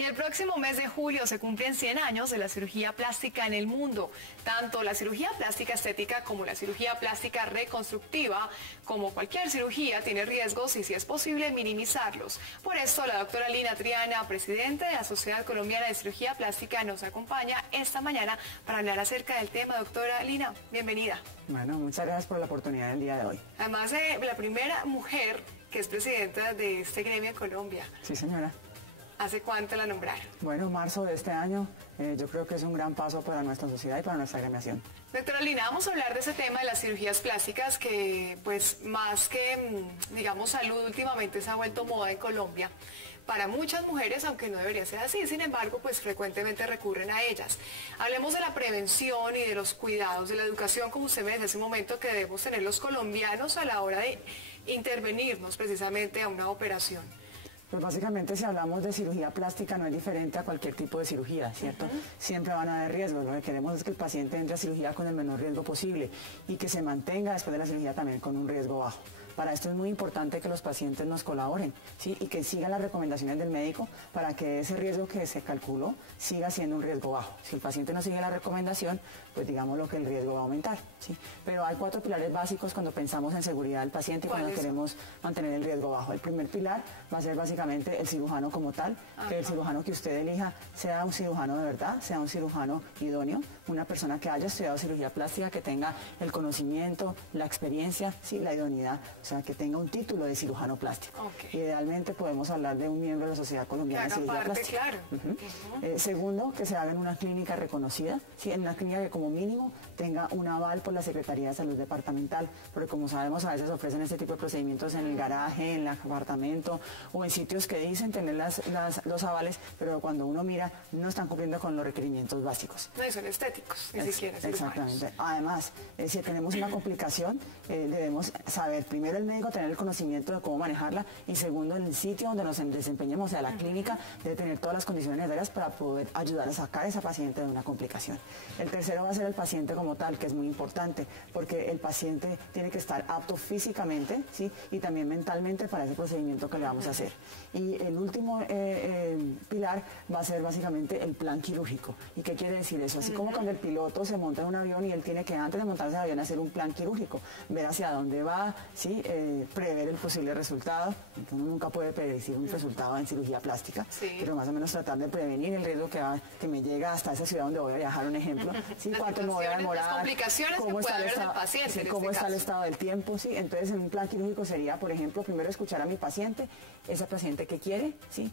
Y el próximo mes de julio se cumplen 100 años de la cirugía plástica en el mundo. Tanto la cirugía plástica estética como la cirugía plástica reconstructiva, como cualquier cirugía, tiene riesgos y, si es posible, minimizarlos. Por esto, la doctora Lina Triana, presidenta de la Sociedad Colombiana de Cirugía Plástica, nos acompaña esta mañana para hablar acerca del tema. Doctora Lina, bienvenida. Bueno, muchas gracias por la oportunidad del día de hoy. Además de la primera mujer que es presidenta de este gremio en Colombia. Sí, señora. ¿Hace cuánto la nombraron? Bueno, marzo de este año, yo creo que es un gran paso para nuestra sociedad y para nuestra agremiación. Doctora Lina, vamos a hablar de ese tema de las cirugías plásticas que, pues, más que, digamos, salud, últimamente se ha vuelto moda en Colombia. Para muchas mujeres, aunque no debería ser así, sin embargo, pues frecuentemente recurren a ellas. Hablemos de la prevención y de los cuidados, de la educación, como usted me decía hace un momento, que debemos tener los colombianos a la hora de intervenirnos precisamente a una operación. Pues básicamente, si hablamos de cirugía plástica, no es diferente a cualquier tipo de cirugía, ¿cierto? Siempre van a haber riesgos. Lo que queremos es que el paciente entre a cirugía con el menor riesgo posible y que se mantenga después de la cirugía también con un riesgo bajo. Para esto es muy importante que los pacientes nos colaboren, ¿sí? Y que sigan las recomendaciones del médico para que ese riesgo que se calculó siga siendo un riesgo bajo. Si el paciente no sigue la recomendación, pues digamos lo que el riesgo va a aumentar, ¿sí? Pero hay 4 pilares básicos cuando pensamos en seguridad del paciente y cuando queremos mantener el riesgo bajo. El primer pilar va a ser básicamente el cirujano como tal, que el cirujano que usted elija sea un cirujano de verdad, sea un cirujano idóneo, una persona que haya estudiado cirugía plástica, que tenga el conocimiento, la experiencia, sí, la idoneidad. O sea, que tenga un título de cirujano plástico. Idealmente podemos hablar de un miembro de la Sociedad Colombiana de Cirugía Plástica. Claro. Segundo, que se haga en una clínica reconocida, ¿sí? En una clínica que como mínimo tenga un aval por la Secretaría de Salud Departamental, porque como sabemos a veces ofrecen este tipo de procedimientos en el garaje, en el apartamento o en sitios que dicen tener los avales, pero cuando uno mira no están cumpliendo con los requerimientos básicos. No, y son estéticos, ni siquiera. Exactamente. Además, si tenemos una complicación, debemos saber primero el médico tener el conocimiento de cómo manejarla y segundo en el sitio donde nos desempeñemos, o sea, la clínica debe tener todas las condiciones necesarias para poder ayudar a sacar a esa paciente de una complicación. El tercero va a ser el paciente como tal, que es muy importante porque el paciente tiene que estar apto físicamente, ¿sí? Y también mentalmente para ese procedimiento que le vamos a hacer. Y el último pilar va a ser básicamente el plan quirúrgico. ¿Y qué quiere decir eso? Así como cuando el piloto se monta en un avión y él tiene que antes de montarse en el avión hacer un plan quirúrgico, ver hacia dónde va, ¿sí? Prever el posible resultado. Entonces, uno nunca puede predecir un resultado en cirugía plástica, pero más o menos tratar de prevenir el riesgo que me llega hasta esa ciudad donde voy a viajar, un ejemplo. ¿Sí? ¿Cuánto me voy a demorar? Las complicaciones ¿Cómo que está puede el haber estado, del paciente, cómo está el estado del tiempo? ¿Sí? Entonces, en un plan quirúrgico sería, por ejemplo, primero escuchar a mi paciente, esa paciente que quiere, ¿sí?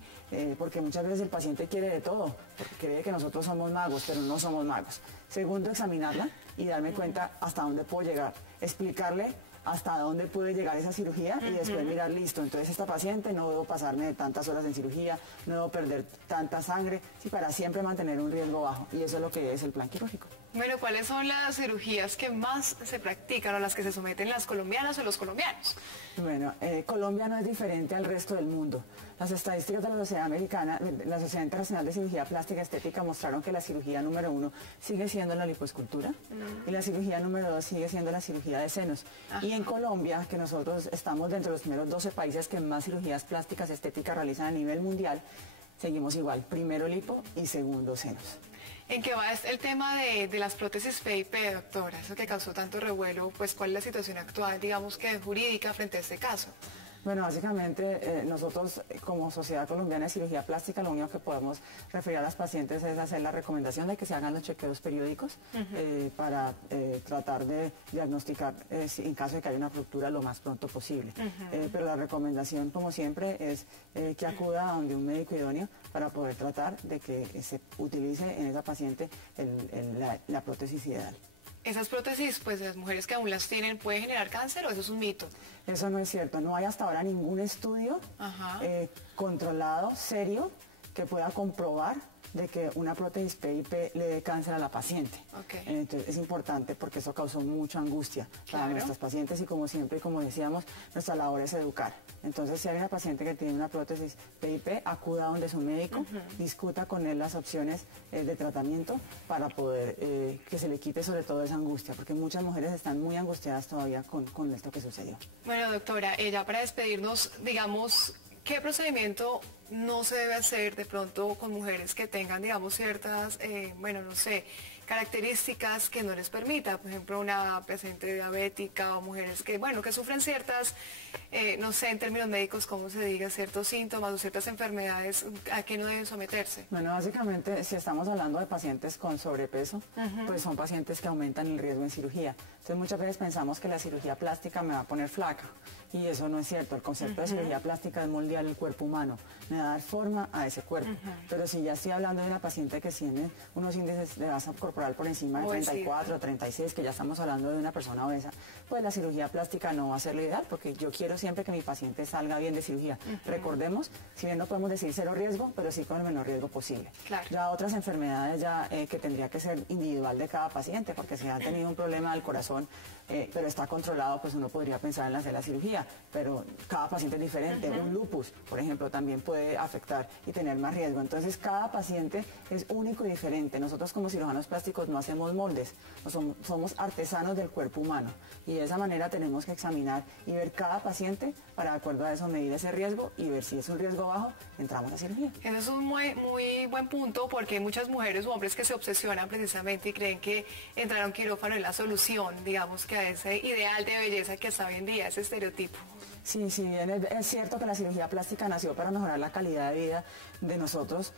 Porque muchas veces el paciente quiere de todo, porque cree que nosotros somos magos, pero no somos magos. Segundo, examinarla y darme cuenta hasta dónde puedo llegar, explicarle hasta dónde puede llegar esa cirugía y después mirar, listo, entonces esta paciente no debo pasarme de tantas horas en cirugía, no debo perder tanta sangre, sí, para siempre mantener un riesgo bajo, y eso es lo que es el plan quirúrgico. Bueno, ¿cuáles son las cirugías que más se practican o las que se someten las colombianas o los colombianos? Bueno, Colombia no es diferente al resto del mundo. Las estadísticas de la Sociedad Americana, la Sociedad Internacional de Cirugía Plástica Estética mostraron que la cirugía número 1 sigue siendo la lipoescultura y la cirugía número 2 sigue siendo la cirugía de senos. Y en Colombia, que nosotros estamos dentro de los primeros 12 países que más cirugías plásticas estéticas realizan a nivel mundial, seguimos igual, primero lipo y segundo senos. ¿En qué va el tema de las prótesis PIP, doctora? Eso que causó tanto revuelo, pues ¿cuál es la situación actual, digamos que jurídica frente a este caso? Bueno, básicamente nosotros como Sociedad Colombiana de Cirugía Plástica lo único que podemos referir a las pacientes es hacer la recomendación de que se hagan los chequeos periódicos para tratar de diagnosticar en caso de que haya una fractura lo más pronto posible. Pero la recomendación, como siempre, es que acuda a donde un médico idóneo para poder tratar de que se utilice en esa paciente la prótesis ideal. ¿Esas prótesis, pues las mujeres que aún las tienen, puede generar cáncer o eso es un mito? Eso no es cierto. No hay hasta ahora ningún estudio controlado, serio, que pueda comprobar de que una prótesis PIP le dé cáncer a la paciente. Entonces, es importante porque eso causó mucha angustia para nuestros pacientes y como siempre, como decíamos, nuestra labor es educar. Entonces, si hay una paciente que tiene una prótesis PIP, acuda a donde su médico, discuta con él las opciones de tratamiento para poder que se le quite sobre todo esa angustia, porque muchas mujeres están muy angustiadas todavía con esto que sucedió. Bueno, doctora, ya para despedirnos, digamos, ¿qué procedimiento no se debe hacer de pronto con mujeres que tengan, digamos, ciertas, bueno, no sé, características que no les permita, por ejemplo, una paciente diabética o mujeres que, bueno, que sufren ciertas, no sé, en términos médicos, cómo se diga, ciertos síntomas o ciertas enfermedades a que no deben someterse? Bueno, básicamente, si estamos hablando de pacientes con sobrepeso, pues son pacientes que aumentan el riesgo en cirugía. Entonces, muchas veces pensamos que la cirugía plástica me va a poner flaca, y eso no es cierto. El concepto de cirugía plástica es moldear el cuerpo humano, me va a dar forma a ese cuerpo. Pero si ya estoy hablando de una paciente que tiene unos índices de masa corporal por encima de 34, 36, que ya estamos hablando de una persona obesa, pues la cirugía plástica no va a ser lo ideal, porque yo quiero siempre que mi paciente salga bien de cirugía. Recordemos, si bien no podemos decir cero riesgo, pero sí con el menor riesgo posible. Claro. Ya otras enfermedades que tendría que ser individual de cada paciente, porque si han tenido un problema del corazón, pero está controlado, pues uno podría pensar en hacer la cirugía, pero cada paciente es diferente. Un lupus, por ejemplo, también puede afectar y tener más riesgo. Entonces, cada paciente es único y diferente. Nosotros como cirujanos plásticos no hacemos moldes, somos artesanos del cuerpo humano, y de esa manera tenemos que examinar y ver cada paciente para, de acuerdo a eso, medir ese riesgo y ver si es un riesgo bajo, entramos a cirugía. Eso es un muy buen punto, porque hay muchas mujeres o hombres que se obsesionan precisamente y creen que entrar a un quirófano es la solución, digamos, que a ese ideal de belleza que está hoy en día, ese estereotipo. Sí, si bien es cierto que la cirugía plástica nació para mejorar la calidad de vida de nosotros,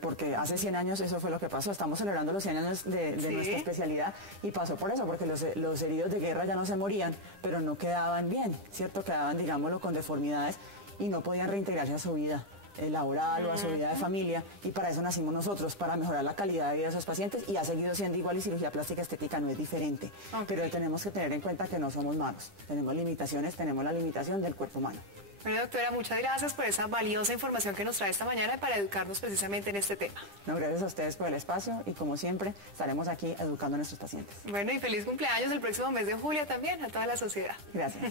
porque hace 100 años eso fue lo que pasó. Estamos celebrando los 100 años de nuestra especialidad, y pasó por eso, porque los heridos de guerra ya no se morían, pero no quedaban bien, ¿cierto? Quedaban, digámoslo, con deformidades y no podían reintegrarse a su vida laboral o a su vida de familia, y para eso nacimos nosotros, para mejorar la calidad de vida de esos pacientes, y ha seguido siendo igual, y cirugía plástica estética no es diferente. Pero tenemos que tener en cuenta que no somos malos, tenemos limitaciones, tenemos la limitación del cuerpo humano. Bueno, doctora, muchas gracias por esa valiosa información que nos trae esta mañana para educarnos precisamente en este tema. No, gracias a ustedes por el espacio, y como siempre estaremos aquí educando a nuestros pacientes. Bueno, y feliz cumpleaños el próximo mes de julio también a toda la sociedad. Gracias.